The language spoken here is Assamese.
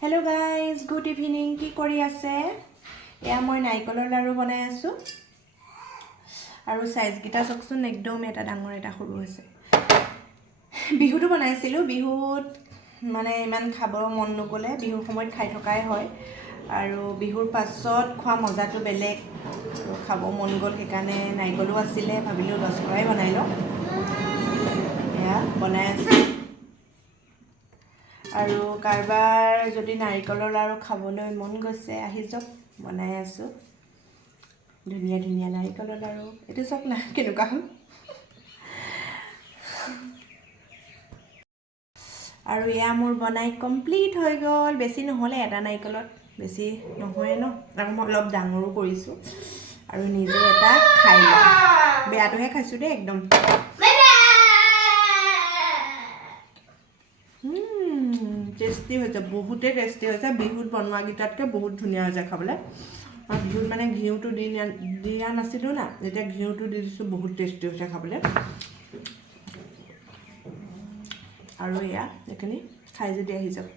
Hello guys, good evening. কি কৰি আছে? এয়া মই নাৰিকলৰ লাৰু বনাই আছো। আৰু সাইজ গিটা চকচোন একদম এটা ডাঙৰ এটা সৰু হৈছে। বিহুটো বনাইছিলো, বিহুত মানে ইমান খাব মন নগলে, বিহুৰ সময়ত খাই থকাই হয়। আৰু বিহুৰ পাছত খোৱা মজাটো বেলেগ। খাব মন গল সেইকাৰণে নাৰিকলো আছিলে, ভাবিলো 10 টকাই বনাই লওঁ। এয়া বনাই আছো। আৰু কাৰবাৰ যদি নাৰিকলৰ লাৰু খাবলৈ মন গৈছে আহি যাওক, বনাই আছো। ধুনীয়া ধুনীয়া নাৰিকলৰ লাৰু। এটো চক না কেনেকুৱা হ'ল। আৰু এয়া মোৰ বনাই কমপ্লিট হৈ গ'ল। বেছি নহ'লে এটা নাৰিকলত, বেছি নহয় ন। আৰু মই অলপ ডাঙৰো কৰিছো। আৰু নিজে এটা খাই লওঁ। বেয়াটোহে খাইছো দেই একদম। টেষ্টি হৈছে, বহুতে টেষ্টি হৈছে। বিহুত বনোৱা গিটাতকৈ বহুত ধুনীয়া হৈছে খাবলৈ। আৰু বিহুত মানে ঘিউটো দিয়া নাছিলো না, এতিয়া ঘিউটো দি দিছো, বহুত টেষ্টি হৈছে খাবলৈ। আৰু এয়া এইখিনি খাই যদি আহি যাওক।